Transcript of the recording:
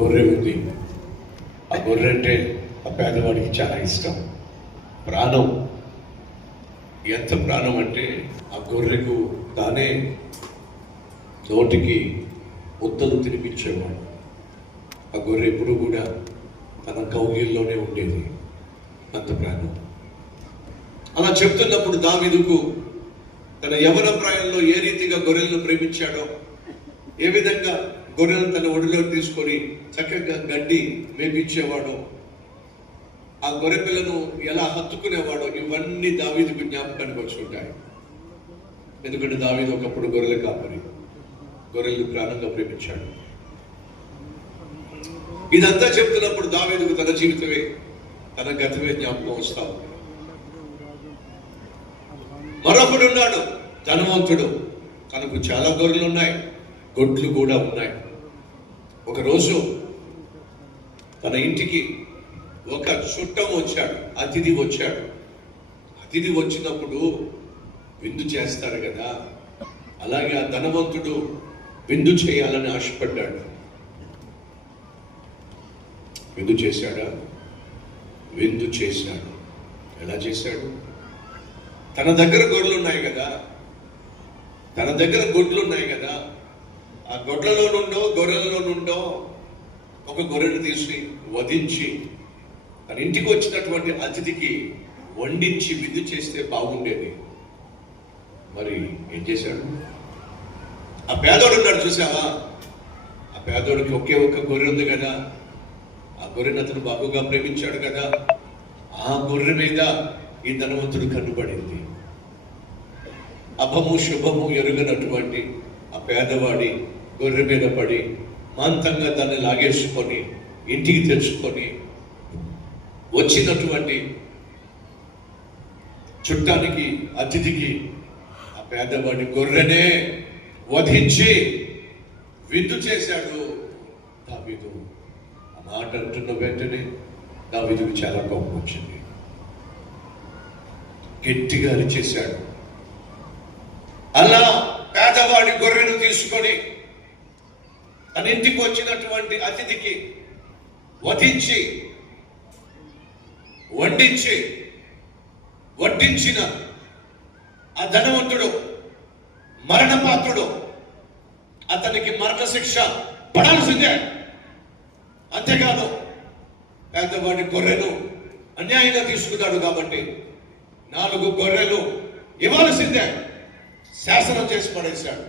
గొర్రె ఉంది. ఆ గొర్రె అంటే ఆ పేదవాడికి చాలా ఇష్టం, ప్రాణం. ఎంత ప్రాణం అంటే ఆ గొర్రెకు తానే నోటికి ముద్దలు తినిపించేవాడు. ఆ గొర్రె ఎప్పుడు కూడా తన కౌగిల్లోనే ఉండేది, అంత ప్రాణం. అలా చెప్తున్నప్పుడు దావీదుకు తన యవన ప్రాయంలో ఏ రీతిగా గొర్రెలను ప్రేమించాడో, ఏ విధంగా గొర్రెలను తన ఒడిలో తీసుకొని చక్కగా గడ్డి మేపించేవాడో, ఆ గొర్రె పిల్లను ఎలా హత్తుకునేవాడో, ఇవన్నీ దావీదుకు జ్ఞాపకానికి వచ్చి ఉంటాయి. ఎందుకంటే దావీదు ఒకప్పుడు గొర్రెల కాపరి, గొర్రెలు ప్రాణంగా ప్రేమించాడు. ఇదంతా చెప్తున్నప్పుడు దావీదుకు తన జీవితమే, తన గతమే జ్ఞాపకం వస్తావు. మరొకడున్నాడు ధనవంతుడు, తనకు చాలా గొర్రెలు ఉన్నాయి, గొడ్లు కూడా ఉన్నాయి. ఒకరోజు తన ఇంటికి ఒక చుట్టం వచ్చాడు, అతిథి వచ్చాడు. అతిథి వచ్చినప్పుడు విందు చేస్తారు కదా, అలాగే ఆ ధనవంతుడు విందు చేయాలని ఆశపడ్డాడు. విందు చేశాడా? విందు చేశాడు. ఎలా చేశాడు? తన దగ్గర గొర్రెలు ఉన్నాయి కదా, తన దగ్గర గొడ్లు ఉన్నాయి కదా, ఆ గొడ్లలో నుండో గొర్రెలలో నుండో ఒక గొర్రెను తీసి వధించి తన ఇంటికి వచ్చినటువంటి అతిథికి వండించి విందు చేస్తే బాగుండేది. మరి ఏం చేశాడు? ఆ పేదోడు ఉన్నాడు చూసావా, ఆ పేదోడికి ఒకే ఒక్క గొర్రె ఉంది కదా, ఆ గొర్రెను అతను బాగుగా ప్రేమించాడు కదా, ఆ గొర్రె మీద ఈ ధనవంతుడు కన్నుపడింది. అభము శుభము ఎరుగనటువంటి ఆ పేదవాడి గొర్రె మీద పడి మాంతంగా దాన్ని లాగేసుకొని ఇంటికి తెచ్చుకొని వచ్చినటువంటి చుట్టానికి అతిథికి ఆ పేదవాడి గొర్రెనే వధించి విందు చేశాడు దావీదు. ఆ మాట అంటున్న వెంటనే దావీదుకు చాలా కోపం వచ్చింది. గట్టిగా అరిచేశాడు. అలా పేదవాడి గొర్రెను తీసుకొని తన ఇంటికి వచ్చినటువంటి అతిథికి వధించి వడ్డించిన ఆ ధనవంతుడు మరణపాత్రుడు, అతనికి మరణశిక్ష పడాల్సిందే. అంతేకాదు పేదవాడి గొర్రెను అన్యాయంగా తీసుకున్నాడు కాబట్టి 4 గొర్రెలు ఇవ్వాల్సిందే శాసనం చేసి పడేశాడు.